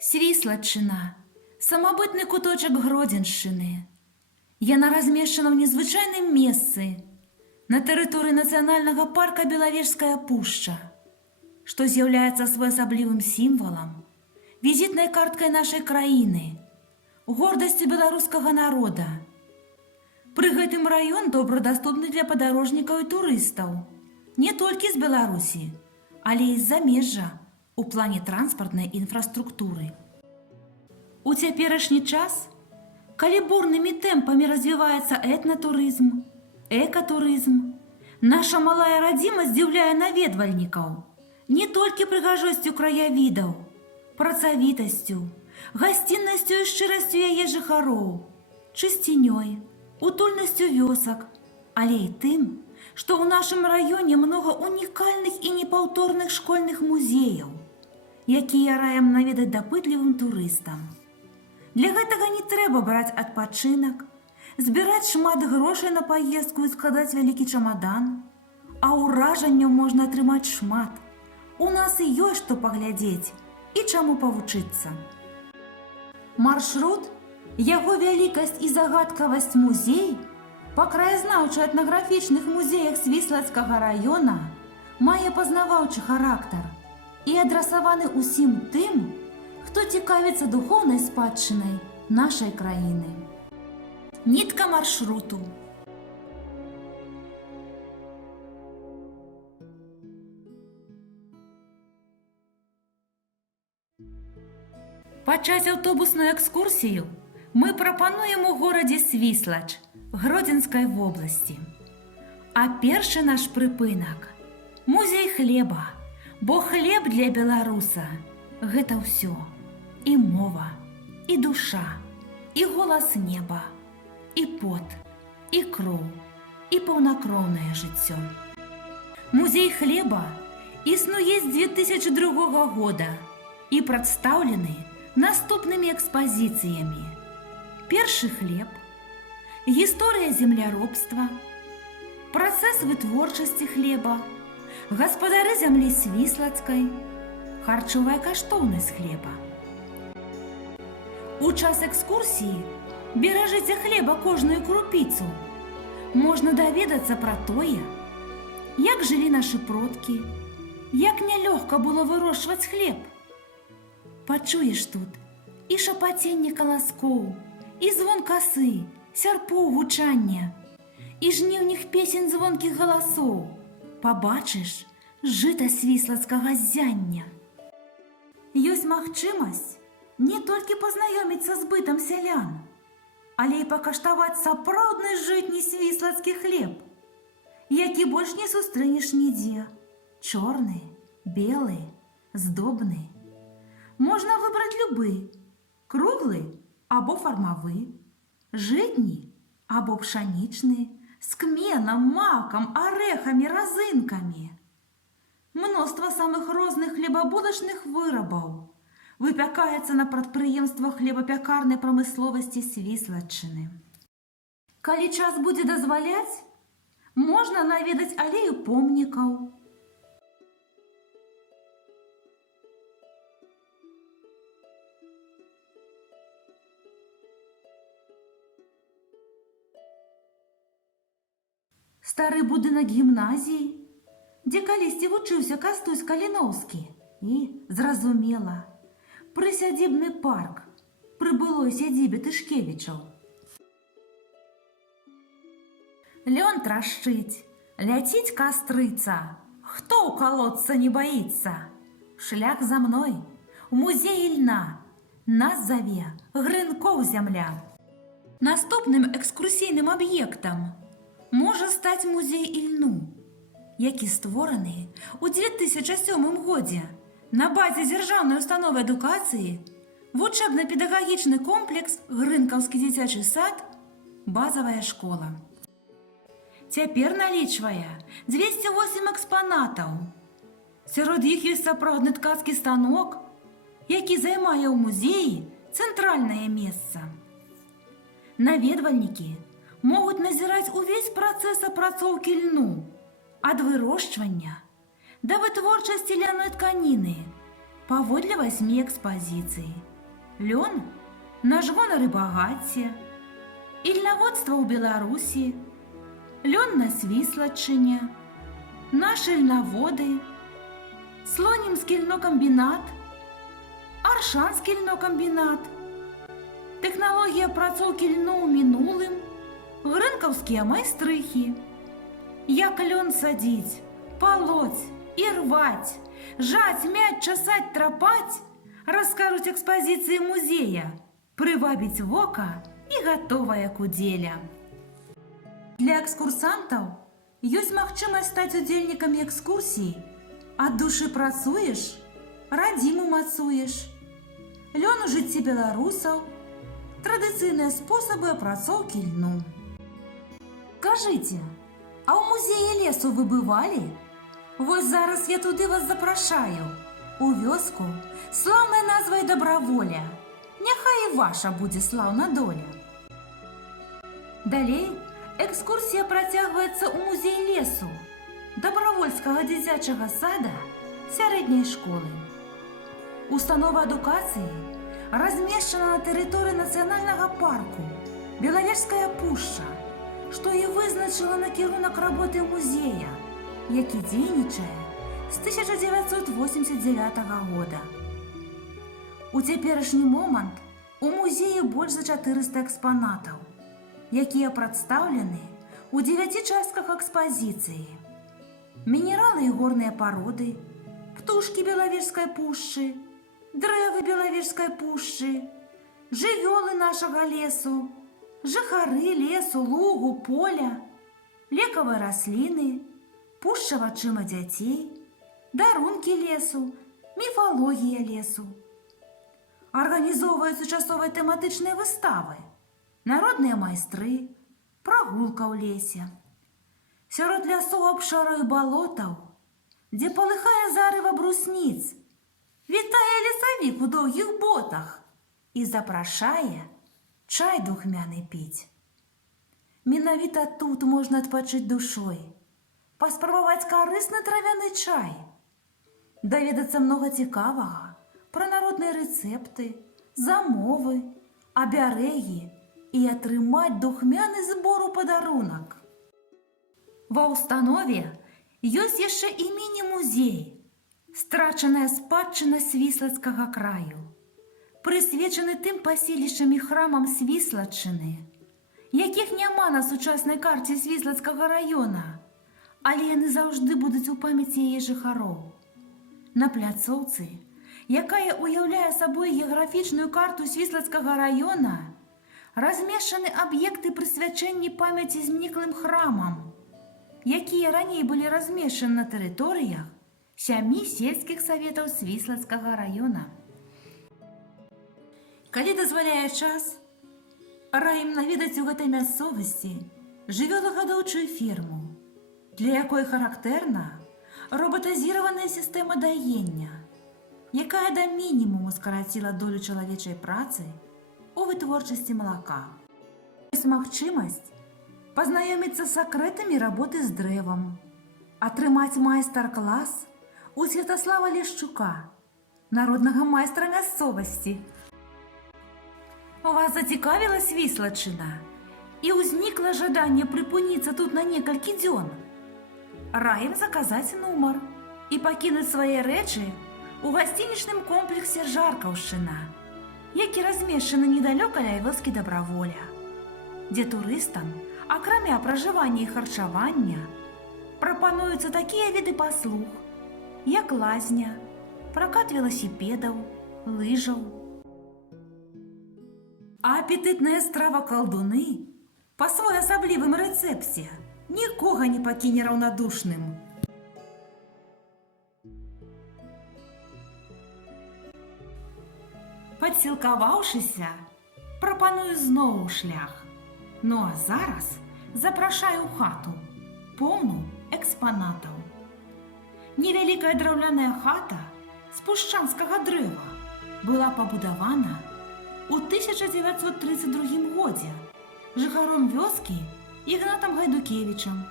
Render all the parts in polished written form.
Свіслаччына – самабытны куточак Гродзеншчыны. Яна размешчана ў незвычайным месцы на тэрыторыі нацыянальнага парка Белавежская пушча, што з'яўляецца своеасаблівым сімвалам, візітнай карткай нашай краіны, гордасцю беларускага народа. Пры гэтым раён добра даступны для падарожнікаў і турыстаў не толькі з Беларусі, але і з замежжа у плане транспартнай інфраструктуры. У цяперашні час, калі бурнымі тэмпамі развіваецца этнатурызм, экатурызм, наша малая радзіма здзіўляе наведвальнікаў не толькі прыгажосцю краявідаў, працавітасцю, гасціннасцю і шчырасцю яе жыхароў, чысцінёй, утульнасцю вёсак, але і тым, што ў нашым раёне многа унікальных і непаўторных школьных музеяў, якія раім наведаць дапытлівым турыстам. Для гэтага не трэба браць адпачынак, збіраць шмат грошай на паездку і складаць вялікі чамадан, а ўражанняў можна атрымаць шмат. У нас і ёсць што паглядзець і чаму павучыцца. Маршрут, яго вялікасць і загадкавасць музей па краязнаўча-этнаграфічных музеях Свіслацкага раёна мае пазнаваўчы характар і адрасаваны ўсім тым, хто цікавіцца духоўнай спадчынай нашай краіны. Нітка маршруту. Пачаць аўтобусную экскурсію мы прапануем у горадзе Свіслач, Гродзенскай вобласці. А першы наш прыпынак – музей хлеба, бо хлеб для беларуса – гэта ўсё. І мова, і душа, і голас неба, і пот, і кроў, і паўнакроўнае жыццё. Музей хлеба існуе з 2002 года і прадстаўлены наступнымі экспазіцыямі. Першы хлеб, гісторыя земляробства, працэс вытворчасці хлеба, гаспадары зямлі Свіслацкай, харчовая каштоўнасць хлеба. У час экскурсіі беражыце хлеба кожную крупіцу. Можна даведацца пра тое, як жылі нашы продкі, як нялёгка было вырошчваць хлеб. Пачуеш тут і шапаценне каласкоў, і звон касы, сярпоў гучання, і жніўных песень звонкіх галасоў. Пабачыш жыта свіслацкага ззяння. Ёсць магчымасць не толькі пазнаёміцца з бытам сялян, але і пакаштаваць сапраўдны жытні свіслацкі хлеб, які больш не сустрэнеш нідзе. Чорны, белы, здобны. Можна выбраць любы, круглы або фармавы, жытні або пшанічны, з кменам, макам, арэхамі, разынкамі. Мноства самых розных хлебабулачных вырабаў выпякаецца на прадпрыемствах хлебапякарнай прамысловасці Свіслаччыны. Калі час будзе дазваляць, можна наведаць алею помнікаў. Стары будынак гімназіі, дзе калісьці вучыўся Кастусь Каліноўскі, і, зразумела, прысядзібны парк пры былой сядзібе Тышкевічаў. Лён трашчыць, ляціць кастрыца, хто ў калодца не баіцца? Шлях за мной, у музеі льна, нас заве Грынкоў зямля. Наступным экскурсійным аб'ектам можа стаць музей ільну, які створаны ў 2007 годзе на базе дзяржаўнай установы адукацыі вучэбна-педагагічны комплекс Грынкаўскі дзіцячы сад, базавая школа. Цяпер налічвае 208 экспанатаў. Сярод іх ёсць сапраўдны ткацкі станок, які займае ў музеі цэнтральнае месца. Наведвальнікі могуць назіраць увесь працэс апрацоўкі льну, ад вырошчвання да вытворчасці ляной тканіны паводле 8 экспазіцый. лён наш гонар і багацце, ільнаводства ў Беларусі, лён на Свіслаччыне, наши льнаводы, Слонімскі льнокамбінат, Аршанскі льнокамбінат, тэхналогія апрацоўкі льну ў мінулым, грынкаўскія майстрыхі. Як лён садзіць, палоць і рваць, жаць, мяць, часаць, трапаць, раскажуць экспазіцыі музея, прывабіць вока і гатовая кудзеля. Для экскурсантаў ёсць магчымасць стаць удзельнікамі экскурсіі. Ад душы працуеш, радзіму мацуеш. Лён у жыцці беларусаў, традыцыйныя спосабы апрацоўкі льну. Кажыце, а ў музеі лесу вы бывалі? Вось зараз я туды вас запрашаю. У вёску слаўнай назвай Добраволя. Няхай і ваша будзе слаўна доля. Далей экскурсія працягваецца ў музей лесу, Добравольскага дзіцячага сада сярэдняй школы. Установа адукацыі размешчана на тэрыторыі нацыянальнага парку Белавежская пушча, што і вызначыла накірунак работы музея, які дзейнічае з 1989 года. У цяперашні момант у музеі больш за 400 экспанатаў, якія прадстаўлены ў 9 частках экспазіцыі. Мінералы і горныя пароды, птушкі Белавежскай пушчы, дрэвы Белавежскай пушчы, жывёлы нашага лесу, жыхары лесу, лугу, поля, лекавыя расліны, пушча вачыма дзяцей, дарункі лесу, міфалогія лесу. Арганізоўваюцца часовыя тэматычныя выставы, народныя майстры, прагулка ў лесе. Сярод лясоў, абшараў і балотаў, дзе палыхае зарыва брусніц, вітае лесавік у доўгіх ботах і запрашае чай духмяны піць. Менавіта тут можна адпачыць душой, паспрабаваць карысны травяны чай, даведацца многа цікавага пра народныя рэцэпты, замовы, абярэгі і атрымаць духмяны збор у падарунак. Ва ўстанове ёсць яшчэ і міні-музей, страчаная спадчына Свіслацкага краю, прысвечаны тым паселішчам і храмам Свіслаччыны, якіх няма на сучаснай карце Свіслацкага раёна, але яны заўжды будуць у памяці яе жыхароў. На пляцоўцы, якая уяўляе сабой геаграфічную карту Свіслацкага раёна, размешчаны аб'екты прысвячэння памяці зніклым храмам, якія раней былі размешчаны на тэрыторыях 7 сельскіх саветаў Свіслацкага раёна. Калі дазваляе час, раім наведаць у гэтай мясцовасці жывёлагадоўчую ферму, для якой характэрна робатазіраваная сістэма даення, якая да мінімуму скараціла долю чалавечай працы у вытворчасці малака. Ёсць магчымасць пазнаёміцца з сакрэтамі работы з дрэвам, атрымаць майстар-клас у Святаслава Лешчука, народнага майстра мясцовасці. Вас зацікавіла Свіслаччына і ўзнікла жаданне прыпыніцца тут на некалькі дзён? Раім заказаць нумар і пакінуць свае рэчы у гасцінічным комплексе «Жаркаўшчына», які размешчаны недалёка ля вёскі Добраволя, дзе турыстам, акрамя пражывання і харчавання, прапануюцца такія віды паслуг, як лазня, пракат веласіпедаў, лыжаў. А апетытная страва калдуны па своеасаблівым рэцэпце нікога не пакіне раўнадушным. Падсілкаваўшыся, прапаную зноў шлях. Ну а зараз запрашаю ў хату, поўну экспанатаў. Невялікая драўляная хата з пушчанскага дрэва была пабудавана ў 1932 годзе жыхаром вёскі Ігнатам Гайдукевічам.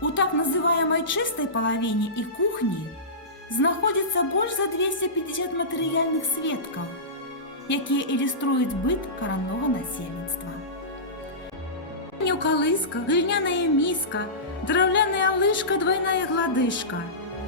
У так называемай чыстай палавіне і кухні знаходзіцца больш за 250 матэрыяльных сведкаў, якія ілюструюць быт караннога насельніцтва. Калыска, глиняная миска, драўляная лыжка, двойная гладышка,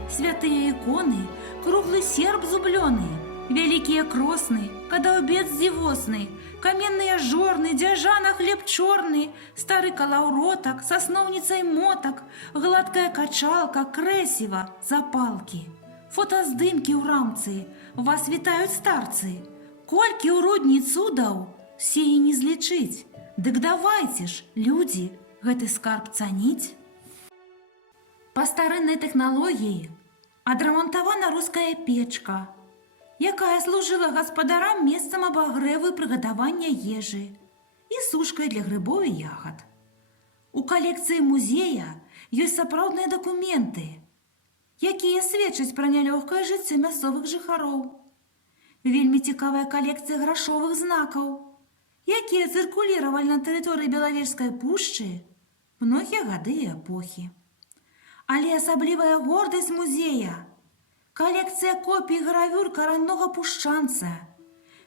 святые иконы, круглый серп зублёны, великие кросны, кадаўбец дзівосны, каменные жорны, дзяжана хлеб чорны, стары калаўротак, сасноўніцай мотак, гладкая качалка, крэсіва, запалкі, фотаздымкі ў рамцы, вас вітаюць старцы, колькі ў рудні цудаў, сеі не злічыць. Дык давайте ж, людзі, гэты скарб цаніць. Па старыннай тэхналогіі адрамантавана руская печка, якая служыла гаспадарам месцам абагрэву і прыгатавання ежы і сушкай для грыбоў і ягад. У калекцыі музея ёсць сапраўдныя дакументы, якія сведчаць пра нялёгкае жыццё мясцовых жыхароў. Вельмі цікавая калекцыя грашовых знакаў, якія цыркуліравалі на тэрыторыі Белавежскай пушчы многія гады і эпохі. Але асаблівая гордасць музея – калекцыя копій гравюр караннога пушчанца,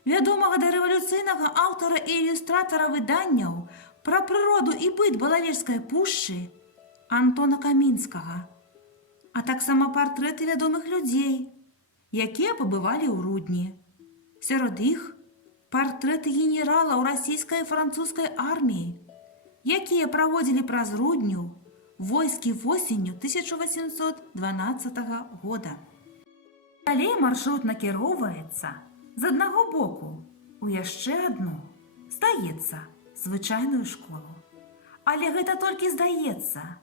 вядомага дарэвалюцыйнага аўтара і ілюстратара выданняў пра прыроду і быт Белавежскай пушчы Антона Камінскага, а таксама партрэты вядомых людзей, якія пабывалі ў рудні. Сярод іх партрэты генералаў расійскай і французскай арміі, якія праводзілі праз рудню войскі восенню 1812 года. Далей маршрут накіроўваецца з аднаго боку у яшчэ адну, здаецца, звычайную школу. Але гэта толькі здаецца.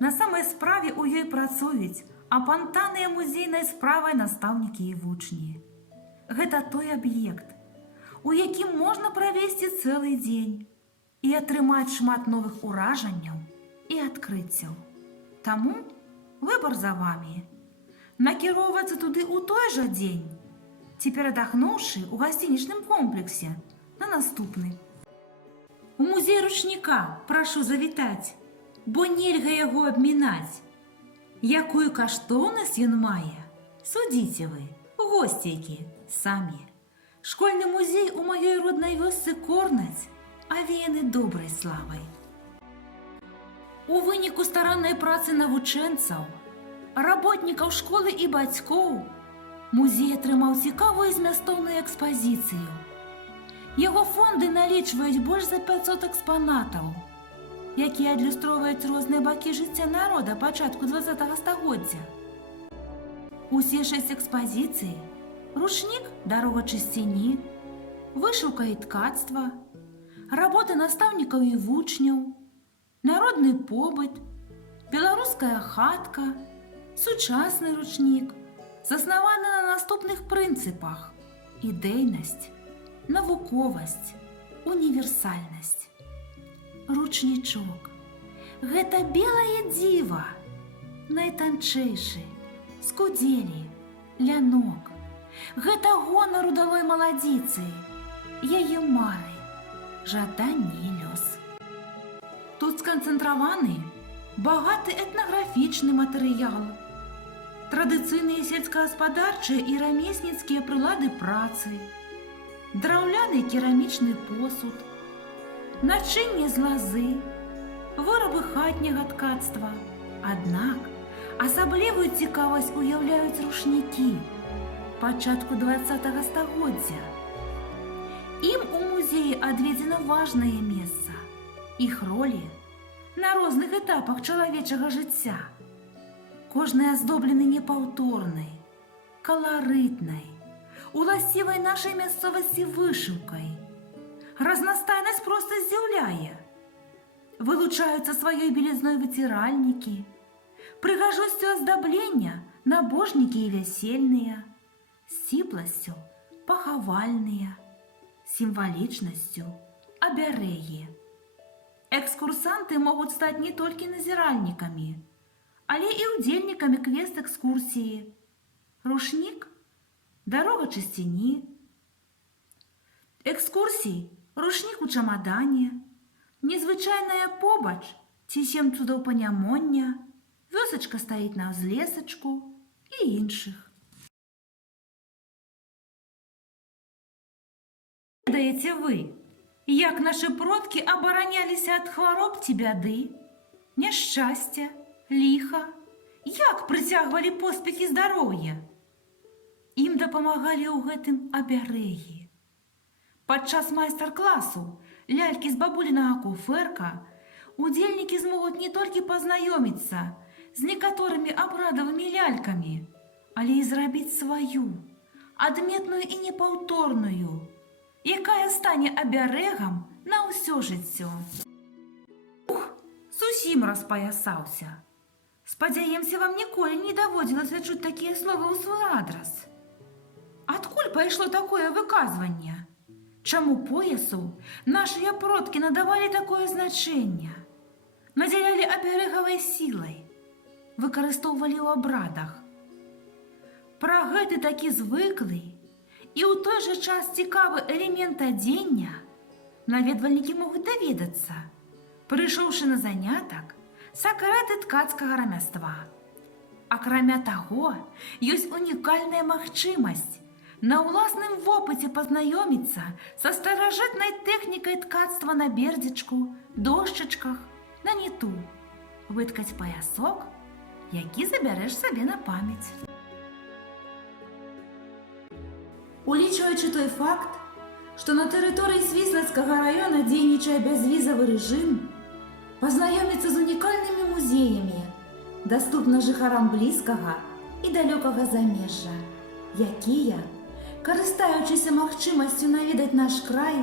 На самай справе ў ёй працуюць апантаныя музейнай справай настаўнікі і вучні. Гэта той аб'ект, у якім можна правесці цэлы дзень і атрымаць шмат новых уражанняў і адкрыццяў. Таму выбар за вамі. Накіроўвацца туды ў той жа дзень, ці перадахнуўшы ў гасцінічным комплексе на наступны. У музей ручніка прашу завітаць, бо нельга яго абмінаць. Якую каштоўнасць ён мае, судзіце вы, госцейкі, самі. Школьны музей у маёй роднай вёсцы Корнаць авеяны добрай славай. У выніку стараннай працы навучэнцаў, работнікаў школы і бацькоў музей атрымаў цікавую і змястоўную экспазіцыю. Яго фонды налічваюць больш за 500 экспанатаў, якія адлюстроўваюць розныя бакі жыцця народа пачатку 20-го стагоддзя. Усе 6 экспазіцый – ручнік «Дарога чысціні», вышыўка і ткацтва, работа настаўнікаў і вучняў, народны побыт, беларуская хатка, сучасны ручнік, заснаваны на наступных прынцыпах: ідэйнасць, навуковасць, універсальнасць. Ручнічок – гэта белае дзіва, найтанчэйшы, скудзелі, лянок. Гэта гонар удалой маладзіцы, яе мары, жаданні і лёс. Тут сканцэнтраваны багаты этнаграфічны матэрыял, традыцыйныя сельскагаспадарчыя і рамесніцкія прылады працы, драўляны керамічны посуд, начынне з лазы, вырабы хатняга ткацтва. Аднак асаблівую цікавасць уяўляюць рушнікі пачатку 20-го стагоддзя. Ім у музеі адведзена важнае месца, іх ролі на розных этапах чалавечага жыцця. Кожны аздоблены непаўторнай, каларытнай, уласцівай нашай мясцовасці вышыўкай. Разнастайнасць проста здзіўляе. Вылучаюцца сваёй белізной выціральнікі, прыгажосцю аздаблення набожнікі і вясельныя, сціпласцю пахавальныя, сімвалічнасцю абярэгі. Экскурсанты могуць стаць не толькі назіральнікамі, але і ўдзельнікамі квест-экскурсіі. Рушнік «Дарога чысціні», экскурсій «Рушнік у чамадане», незвычайная побач ці 7 цудоў панямоння, вёсачка стаіць на ўзлесачку і іншых. Ведаеце вы, як наши продки оборонялись от хвороб ці бяды, няшчасця, ліха, як прыцягвалі поспехі здароўя? Ім дапамагалі ў гэтым абярэгі. Падчас майстар-класу лялькі з бабулінага куфэрка удзельнікі змогуць не толькі пазнаёміцца з некаторымі абрадавымі лялькамі, але і зрабіць сваю, адметную і непаўторную, якая стане абярэгам на ўсё жыццё. Ух, зусім распаясаўся. Спадзяемся, вам ніколі не даводзілася чуць такія словы ў свой адрас. Адкуль пайшло такое выказванне? Чаму поясу нашыя продкі надавалі такое значэнне? Надзялялі абярэгавай сілай, выкарыстоўвалі ў абрадах. Пра гэты такі звыклы і ў той жа час цікавы элемент адзення наведвальнікі могуць даведацца, прыйшоўшы на занятак сакрэты ткацкага рамяства. Акрамя таго, ёсць унікальная магчымасць на ўласным вопыце пазнаёміцца са старажытнай тэхнікай ткацтва на бердзічку, дошчачках, на ніту, выткаць паясок, які забярэш сабе на памяць. Улічваючы той факт, што на тэрыторыі Свіслацкага раёна дзейнічае бязвізавы рэжым, пазнаёміцца з унікальнымі музеямі даступна жыхарам блізкага і далёкага замежжа, якія, карыстаючыся магчымасцю наведаць наш край,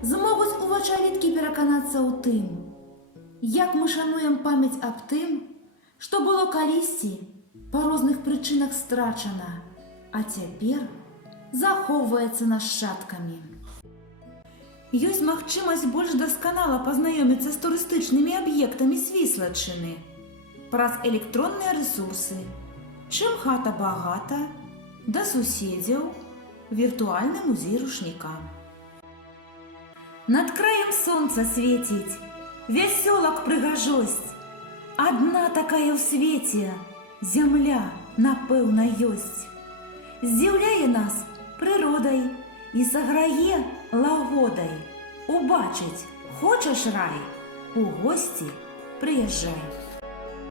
змогуць увачаліткі пераканацца ў тым, як мы шануем памяць аб тым, што было калісьці па розных прычынах страчана, а цяпер захоўваецца нашчадкамі. Ёсць магчымасць больш дасканала пазнаёміцца з турыстычнымі аб'ектамі Свіслаччыны праз электронныя рэсурсы «Чым хата багата», «Да суседзяў», «Віртуальны музей рушніка». Над краем сонца свеціць, вясёлак прыгажосць. Адна такая ў свеце, зямля, напэўна, ёсць. Здзіўляе нас прыродай і саграе лагодай. Убачыць хочаш рай? У госці прыязджай.